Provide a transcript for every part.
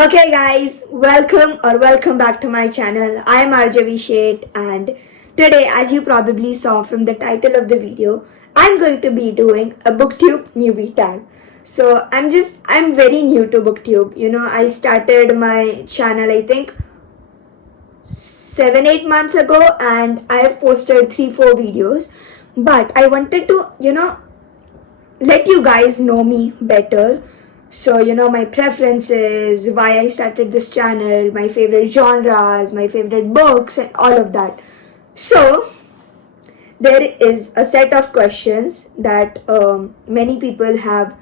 Okay guys, welcome back to my channel. I am Arjavi Shet, and today, as you probably saw from the title of the video, I'm going to be doing a Booktube Newbie tag. So I'm very new to Booktube. I started my channel I think 7-8 months ago, and I have posted 3-4 videos, but I wanted to let you guys know me better. So, my preferences, why I started this channel, my favorite genres, my favorite books, and all of that. So, there is a set of questions that many people have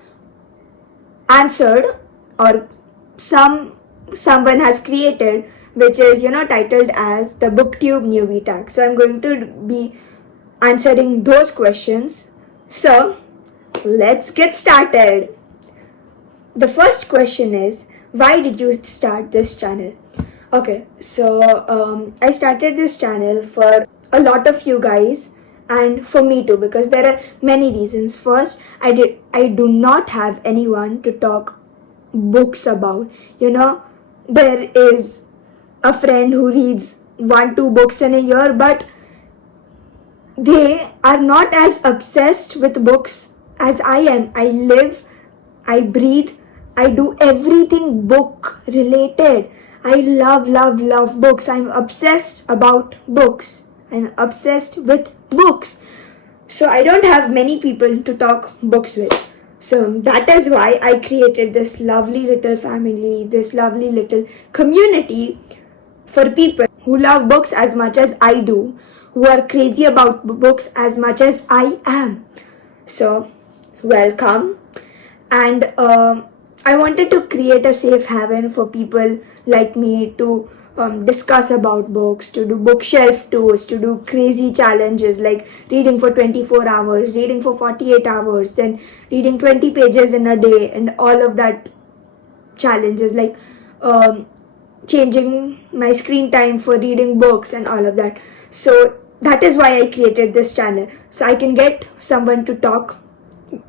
answered, or someone has created, which is, titled as the Booktube Newbie tag. So, I'm going to be answering those questions. So, let's get started. The first question is, why did you start this channel? Okay, so I started this channel for a lot of you guys and for me too, because there are many reasons. First, I do not have anyone to talk books about. There is a friend who reads 1-2 books in a year, but they are not as obsessed with books as I am. I live, I breathe, I do everything book related. I love books. I'm obsessed about books. I'm obsessed with books. So I don't have many people to talk books with. So that is why I created this lovely little family, this lovely little community for people who love books as much as I do, who are crazy about books as much as I am. So welcome. And I wanted to create a safe haven for people like me to discuss about books, to do bookshelf tours, to do crazy challenges like reading for 24 hours, reading for 48 hours, then reading 20 pages in a day, and all of that challenges like changing my screen time for reading books and all of that. So that is why I created this channel, so I can get someone to talk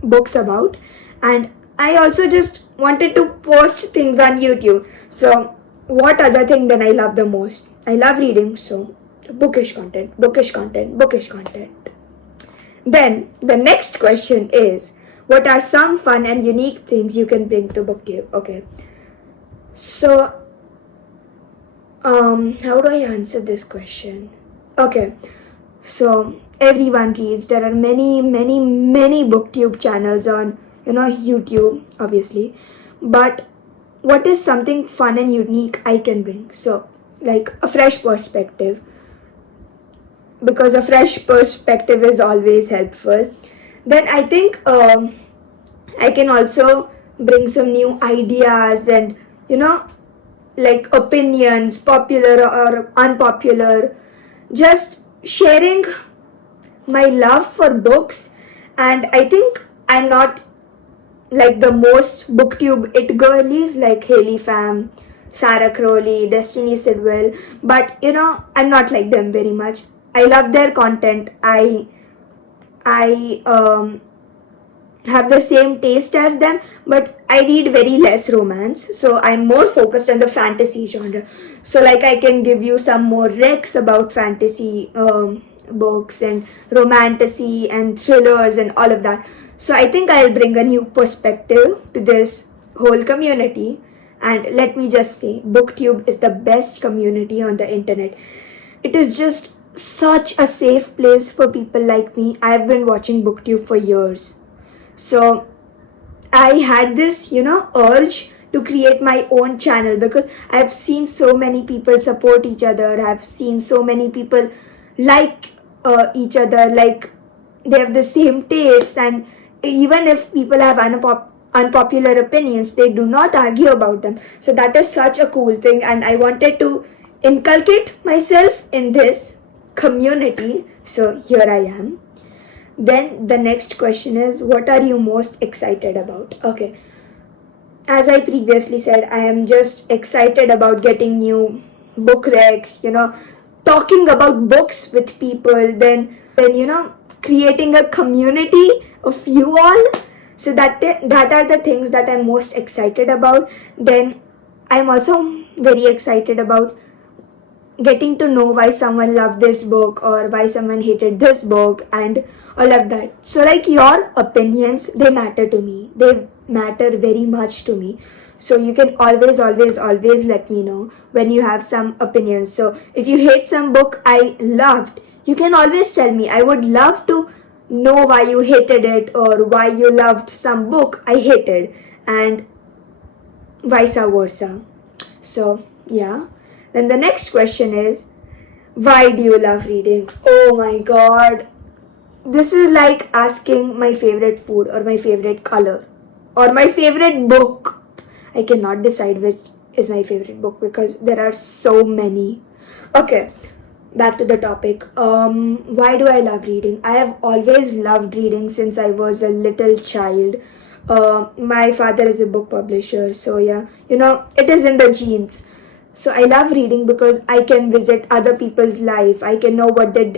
books about. And I also just wanted to post things on YouTube. So what other thing than I love the most? I love reading, so bookish content. Then the next question is, what are some fun and unique things you can bring to Booktube? Okay. So how do I answer this question? Okay. So everyone reads. There are many Booktube channels on YouTube, obviously, but what is something fun and unique I can bring? So like a fresh perspective, because a fresh perspective is always helpful. Then I think I can also bring some new ideas and like opinions, popular or unpopular, just sharing my love for books. And I think I'm not like the most Booktube it girlies like Haley Pham, Sarah Crowley, Destiny Sidwell, but I'm not like them very much. I love their content. I have the same taste as them, but I read very less romance, so I'm more focused on the fantasy genre. So like I can give you some more recs about fantasy books and romantasy and thrillers and all of that. So I think I'll bring a new perspective to this whole community. And let me just say, Booktube is the best community on the internet. It is just such a safe place for people like me. I've been watching Booktube for years. So I had this, urge to create my own channel, because I've seen so many people support each other. I've seen so many people like each other, like they have the same tastes, and even if people have unpopular opinions, they do not argue about them. So that is such a cool thing, and I wanted to inculcate myself in this community. So here I am. Then the next question is, what are you most excited about? Okay, as I previously said, I am just excited about getting new book recs, talking about books with people, then creating a community of you all. So that are the things that I'm most excited about. Then I'm also very excited about getting to know why someone loved this book or why someone hated this book and all of that. So like your opinions, they matter to me. They matter very much to me. So you can always let me know when you have some opinions. So if you hate some book I loved, you can always tell me. I would love to know why you hated it or why you loved some book I hated, and vice versa. So yeah. Then the next question is, why do you love reading? Oh my god. This is like asking my favorite food or my favorite color or my favorite book. I cannot decide which is my favorite book because there are so many. Okay, back to the topic. Why do I love reading? I have always loved reading since I was a little child. My father is a book publisher, so yeah, it is in the genes. So I love reading because I can visit other people's life. I can know what they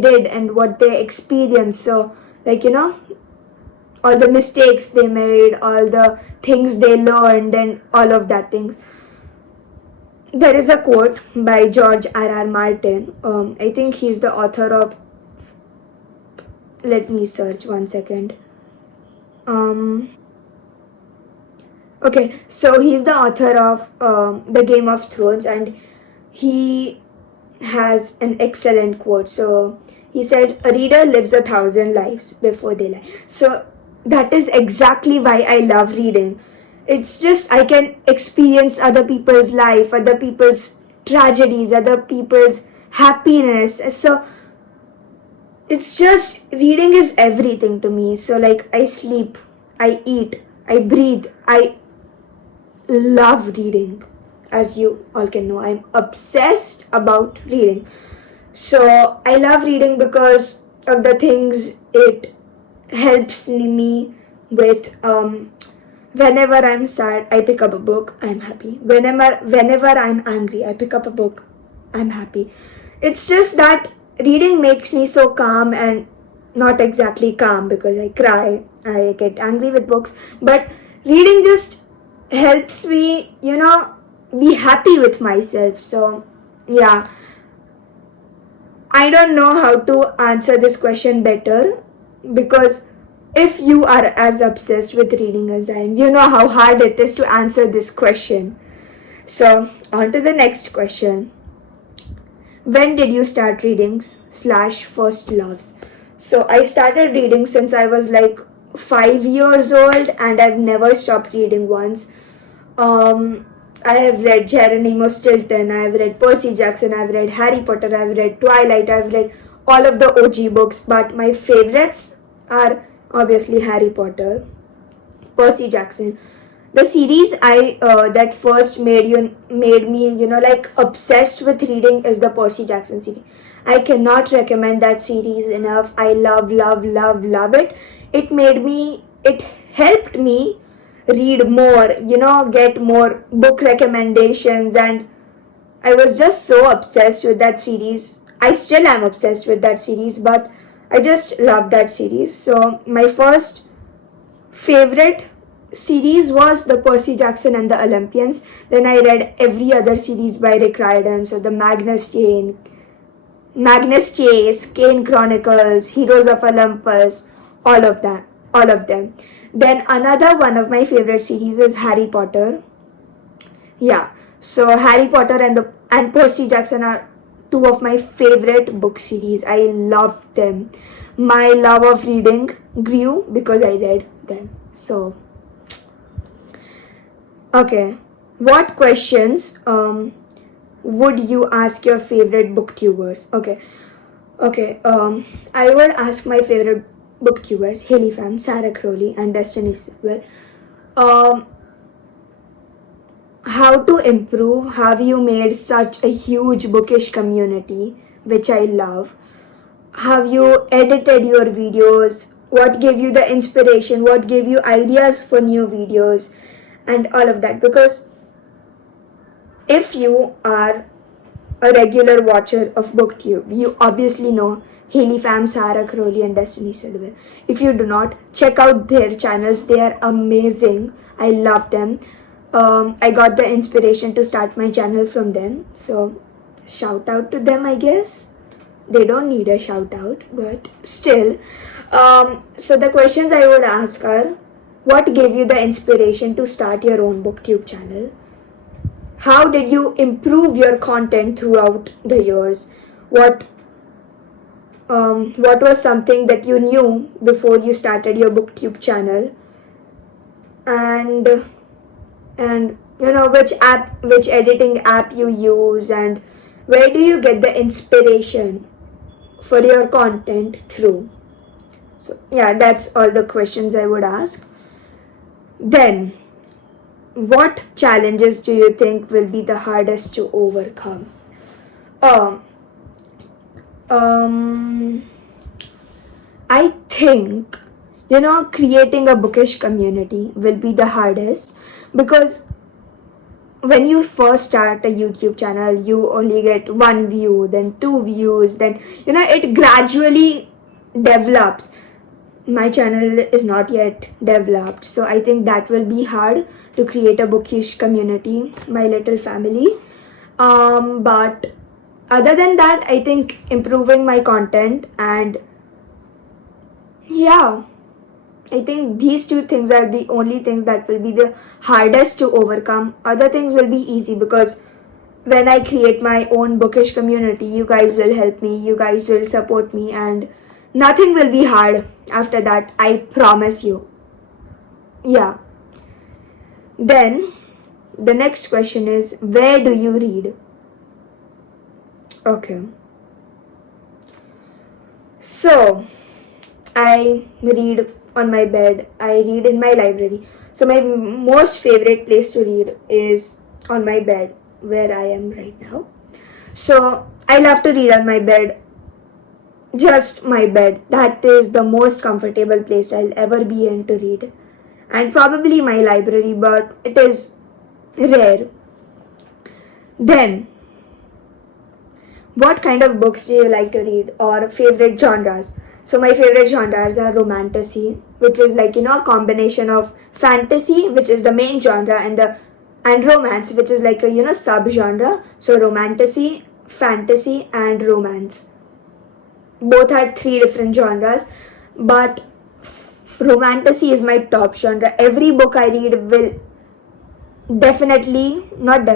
did and what they experienced. So like all the mistakes they made, all the things they learned, and all of that things. There is a quote by George R.R. Martin. I think he's the author of. Let me search 1 second. Okay, so he's the author of The Game of Thrones, and he has an excellent quote. So he said, "A reader lives 1,000 lives before they lie." So that is exactly why I love reading. It's just I can experience other people's life, other people's tragedies, other people's happiness. So it's just reading is everything to me. So like I sleep, I eat, I breathe, I love reading. As you all can know, I'm obsessed about reading. So I love reading because of the things it helps me with. Whenever I'm sad, I pick up a book, I'm happy. Whenever I'm angry, I pick up a book, I'm happy. It's just that reading makes me so calm, and not exactly calm because I cry, I get angry with books, but reading just helps me, be happy with myself. So yeah, I don't know how to answer this question better, because if you are as obsessed with reading as I am, you know how hard it is to answer this question. So on to the next question. When did you start reading / first loves? So I started reading since I was like 5 years old, and I've never stopped reading once. I have read Geronimo Stilton, I have read Percy Jackson, I have read Harry Potter, I have read Twilight, I have read all of the OG books, but my favorites are obviously Harry Potter, Percy Jackson. The series that first made me like obsessed with reading is the Percy Jackson series. I cannot recommend that series enough. I love it. It helped me read more, get more book recommendations, and I was just so obsessed with that series. I still am obsessed with that series, but I just love that series. So my first favorite series was the Percy Jackson and the Olympians. Then I read every other series by Rick Riordan, so the Magnus Chase, Kane Chronicles, Heroes of Olympus, all of them. Then another one of my favorite series is Harry Potter. Yeah, so Harry Potter and Percy Jackson are two of my favorite book series. I love them. My love of reading grew because I read them. So okay, what questions would you ask your favorite booktubers? Okay. I would ask my favorite booktubers, Haley Pham, Sarah Crowley, and Destiny Silver. How to improve? Have you made such a huge bookish community, which I love? Have you edited your videos? What gave you the inspiration? What gave you ideas for new videos? And all of that. Because if you are a regular watcher of Booktube, you obviously know Haley Pham, Sarah Crowley, and Destiny Silver. If you do not, check out their channels. They are amazing. I love them. I got the inspiration to start my channel from them. So shout out to them, I guess. They don't need a shout out, but still. So the questions I would ask are, what gave you the inspiration to start your own booktube channel? How did you improve your content throughout the years? What was something that you knew before you started your booktube channel? And which editing app you use, and where do you get the inspiration for your content through? So yeah, that's all the questions I would ask. Then, what challenges do you think will be the hardest to overcome? I think, creating a bookish community will be the hardest, because when you first start a YouTube channel, you only get 1 view, then 2 views, then it gradually develops. My channel is not yet developed, so I think that will be hard to create a bookish community, my little family. But other than that, I think improving my content, and yeah, I think these 2 things are the only things that will be the hardest to overcome. Other things will be easy, because when I create my own bookish community, you guys will help me, you guys will support me, and nothing will be hard after that, I promise you. Yeah. Then, the next question is, where do you read? Okay. So, I read on my bed, I read in my library. So my most favorite place to read is on my bed, where I am right now. So I love to read on my bed, just my bed. That is the most comfortable place I'll ever be in to read. And probably my library, but it is rare. Then, what kind of books do you like to read, or favorite genres? So my favorite genres are romantasy, which is a combination of fantasy, which is the main genre, and romance, which is a sub-genre. So romantasy, fantasy, and romance. Both are 3 different genres, but romantasy is my top genre. Every book I read will not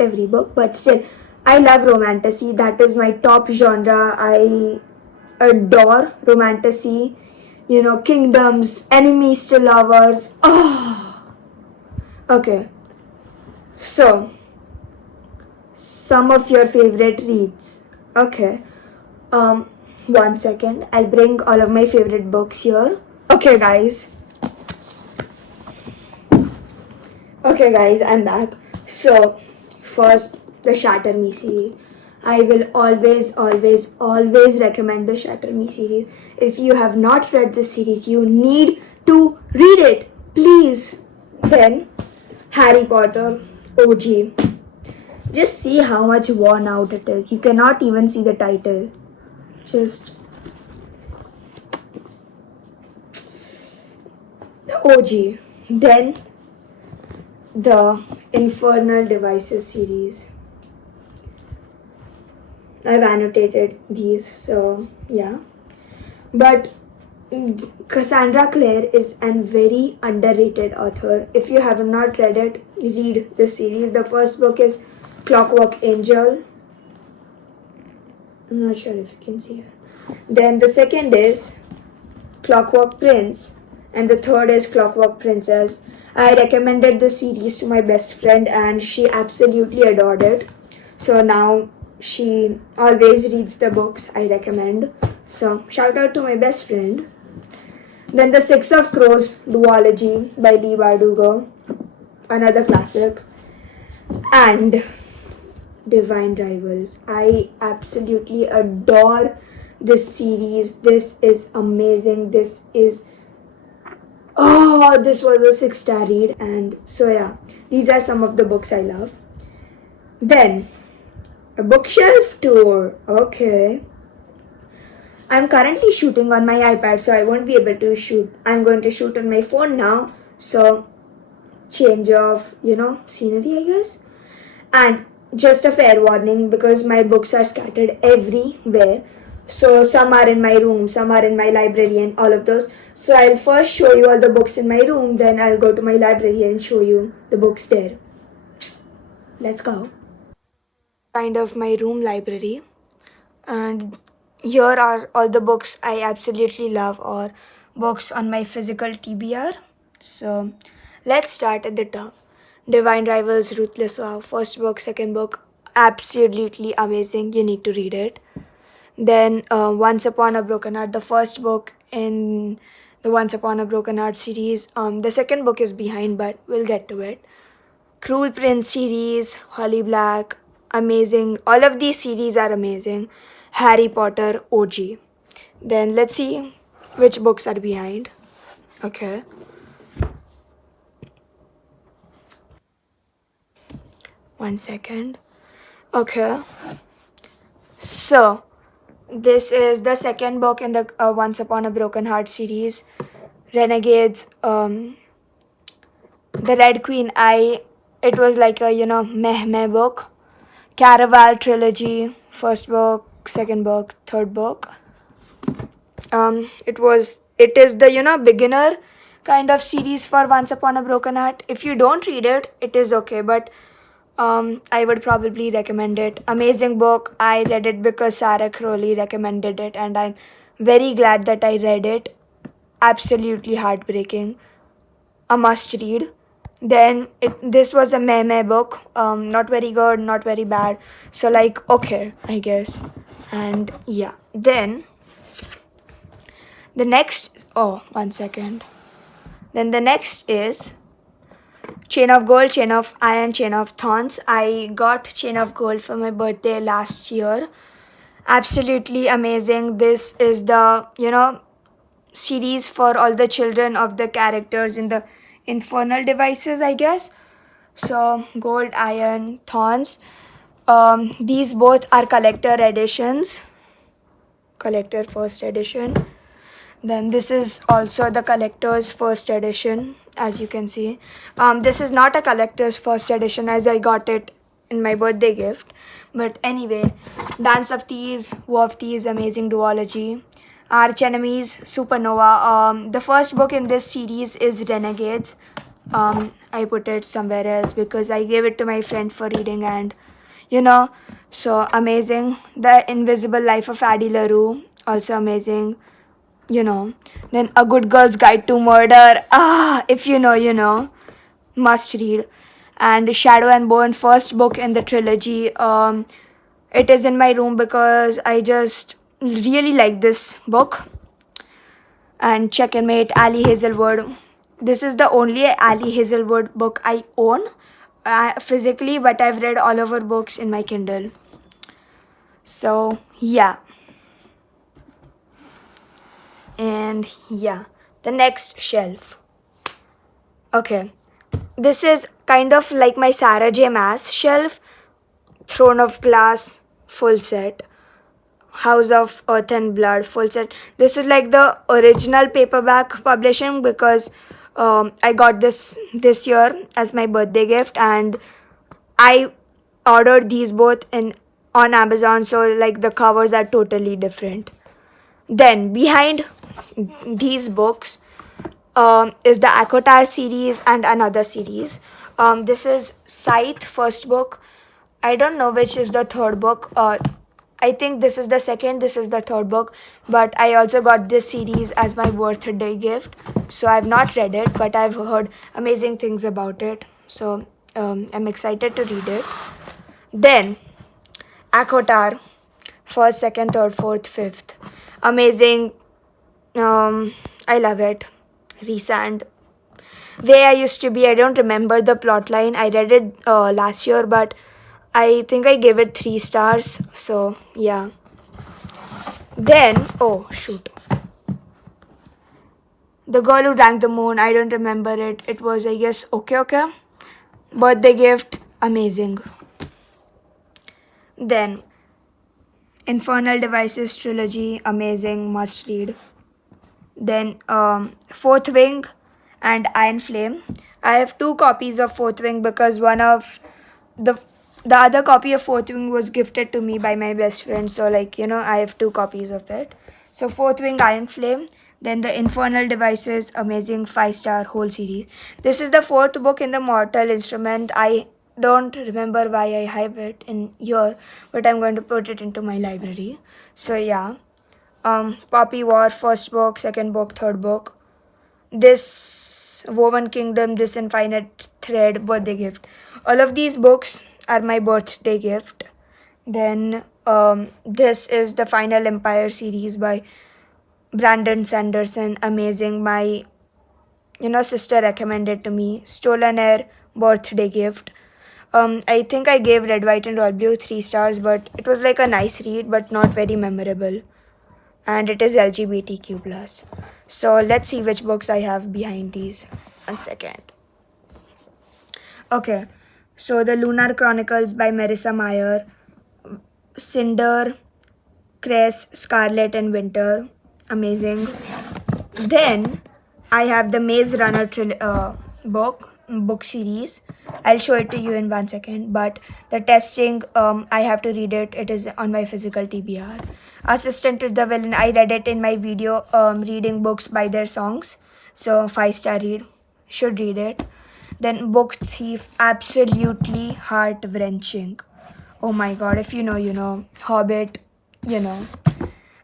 every book, but still, I love romantasy. That is my top genre. I adore romantasy. Kingdoms, enemies to lovers. Oh. Okay. So, some of your favorite reads. Okay. 1 second. I'll bring all of my favorite books here. Okay, guys, I'm back. So, first, the Shatter Me series. I will always recommend the Shatter Me series. If you have not read this series, you need to read it, please. Then, Harry Potter OG. Just see how much worn out it is. You cannot even see the title. Just the OG. Then, the Infernal Devices series. I've annotated these, so yeah. But Cassandra Clare is a very underrated author. If you have not read it, read the series. The first book is Clockwork Angel. I'm not sure if you can see her. Then the second is Clockwork Prince, and the third is Clockwork Princess. I recommended the series to my best friend, and she absolutely adored it. So now she always reads the books I recommend. So shout out to my best friend. Then the Six of Crows duology by Lee Bardugo, another classic. And Divine Rivals. I absolutely adore this series. This is amazing. This was a 6-star read. And so yeah, these are some of the books I love. Then, a bookshelf tour. Okay. I'm currently shooting on my iPad, so I won't be able to shoot. I'm going to shoot on my phone now. So change of, scenery, I guess. And just a fair warning, because my books are scattered everywhere. So some are in my room, some are in my library, and all of those. So I'll first show you all the books in my room, then I'll go to my library and show you the books there. Let's go. Kind of my room library. And here are all the books I absolutely love, or books on my physical TBR. So let's start at the top. Divine Rivals, Ruthless Vow. First book, second book, absolutely amazing. You need to read it. Then Once Upon a Broken Heart, the first book in the Once Upon a Broken Heart series. The second book is behind, but we'll get to it. Cruel Prince series, Holly Black, amazing. All of these series are amazing. Harry Potter, OG. Then let's see which books are behind. Okay. One second. Okay. So, this is the second book in the Once Upon a Broken Heart series. Renegades, The Red Queen. It was like a, meh book. Caraval trilogy, first book, second book, third book. It is the beginner kind of series for Once Upon a Broken Heart. If you don't read it, it is okay, but I would probably recommend it. Amazing book. I read it because Sarah Crowley recommended it, and I'm very glad that I read it. Absolutely heartbreaking. A must read. Then this was a meh book. Not very good, not very bad. So like okay, I guess. And yeah. Then the next, oh, one second. Then the next is Chain of Gold, Chain of Iron, Chain of Thorns. I got Chain of Gold for my birthday last year. Absolutely amazing. This is the, series for all the children of the characters in the Infernal Devices, I guess. So, Gold, Iron, Thorns. These both are collector editions. Collector first edition. Then this is also the collector's first edition, as you can see. This is not a collector's first edition, as I got it in my birthday gift. But anyway, Dance of Thieves, War of Thieves, amazing duology. Arch Enemies, Supernova. The first book in this series is Renegades. I put it somewhere else because I gave it to my friend for reading, and so amazing. The Invisible Life of Addie LaRue, also amazing. Then A Good Girl's Guide to Murder. If you know, must read. And Shadow and Bone, first book in the trilogy. It is in my room because I just really like this book. And Checkmate, Ali Hazelwood. This is the only Ali Hazelwood book I own physically, but I've read all of her books in my Kindle. So yeah. And yeah, the next shelf. Okay, this is kind of like my Sarah J. Maas shelf. Throne of Glass, full set. House of Earth and Blood, full set. This is like the original paperback publishing because I got this year as my birthday gift, and I ordered these both on Amazon, so like the covers are totally different. Then behind these books is the Akotar series and another series. This is Scythe, first book. I don't know which is the third book. I think this is the second, this is the third book. But I also got this series as my birthday gift. So I've not read it, but I've heard amazing things about it. So I'm excited to read it. Then Akotar, first, second, third, fourth, fifth. Amazing. I love it. Resand. Where I Used to Be, I don't remember the plot line. I read it last year, but I think I gave it 3 stars. So yeah. Then, oh shoot. The Girl Who Drank the Moon, I don't remember it. It was, I guess, okay. Birthday gift, amazing. Then Infernal Devices trilogy, amazing, must read. Then Fourth Wing and Iron Flame. I have two copies of Fourth Wing because one of the the other copy of Fourth Wing was gifted to me by my best friend. So like I have two copies of it. So Fourth Wing, Iron Flame, then the Infernal Devices, amazing 5-star whole series. This is the fourth book in the Mortal Instrument. I don't remember why I have it in here, but I'm going to put it into my library. So yeah, Poppy War, first book, second book, third book. This Woven Kingdom, This Infinite Thread, birthday gift. All of these books are my birthday gift. Then this is the Final Empire series by Brandon Sanderson, amazing. My sister recommended to me. Stolen Air, birthday gift. I think I gave Red, White, and Royal Blue 3 stars, but it was like a nice read, but not very memorable. And it is LGBTQ plus. So let's see which books I have behind these. 1 second. Okay, so the Lunar Chronicles by Marissa Meyer, Cinder, Cress, Scarlet, and Winter, amazing. Then I have the Maze Runner book series. I'll show it to you in 1 second. But the testing, I have to read it. It is on my physical TBR. Assistant to the Villain, I read it in my video, reading books by their songs. So 5-star read. Should read it. Then Book Thief, absolutely heart wrenching. Oh my god! If you know, Hobbit, you know.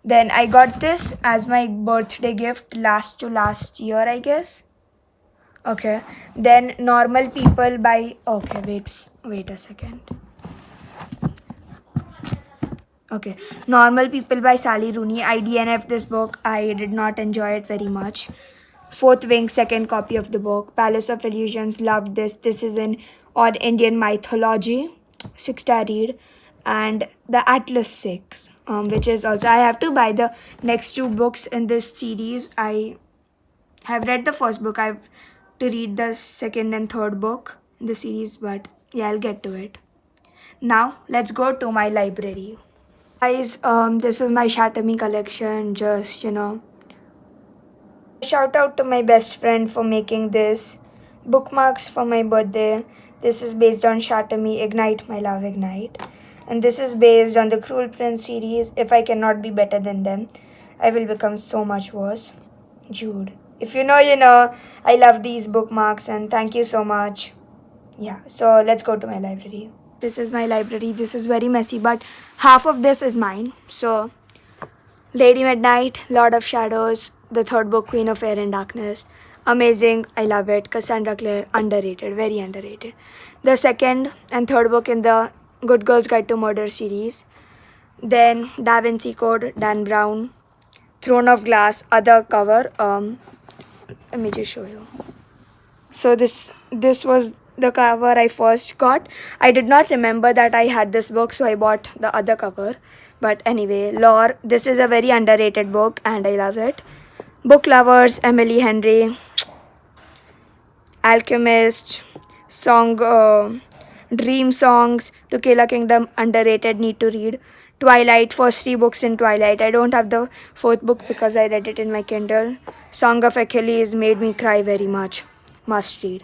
Then I got this as my birthday gift last year, I guess. Okay. Then Normal People by wait a second. Okay. Normal People by Sally Rooney. I DNF'd this book. I did not enjoy it very much. Fourth Wing, second copy of the book. Palace of Illusions, loved this. This is in on Indian mythology. 6-star read. And the Atlas 6, which is also, I have to buy the next two books in this series. I have read the first book. I have to read the second and third book in the series, but yeah, I'll get to it. Now, let's go to my library. Guys, this is my Shatami collection. Just, shout out to my best friend for making this bookmarks for my birthday. This is based on Shatami, Ignite My Love, Ignite. And this is based on the Cruel Prince series. If I cannot be better than them, I will become so much worse. Jude. If you know. I love these bookmarks and thank you so much. Yeah, so let's go to my library. This is my library. This is very messy, but half of this is mine. So, Lady Midnight, Lord of Shadows, the third book, Queen of Air and Darkness. Amazing. I love it. Cassandra Clare, underrated. Very underrated. The second and third book in the Good Girls Guide to Murder series. Then Da Vinci Code, Dan Brown. Throne of Glass, other cover. Let me just show you. So this was the cover I first got. I did not remember that I had this book, so I bought the other cover. But anyway, Lore, this is a very underrated book and I love it. Book Lovers, Emily Henry. Alchemist, Dream Songs, To Kill a Kingdom, underrated, need to read. Twilight, first 3 books in Twilight. I don't have the fourth book because I read it in my Kindle. Song of Achilles made me cry very much. Must read.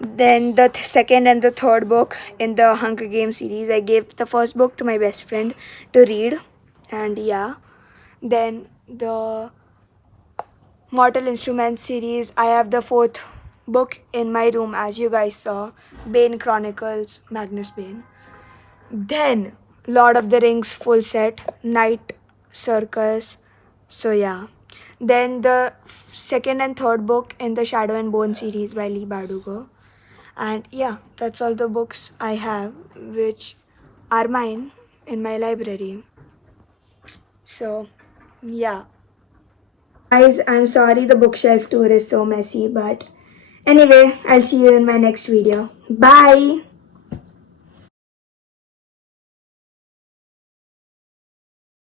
Then the second and the third book in the Hunger Games series. I gave the first book to my best friend to read. And yeah. Then the Mortal Instruments series. I have the fourth book in my room, as you guys saw. Bane Chronicles, Magnus Bane. Then Lord of the Rings full set, Night Circus. So yeah. Then the second and third book in the Shadow and Bone series by Lee Bardugo. And yeah, that's all the books I have, which are mine in my library. So yeah. Guys, I'm sorry the bookshelf tour is so messy, but anyway, I'll see you in my next video. Bye!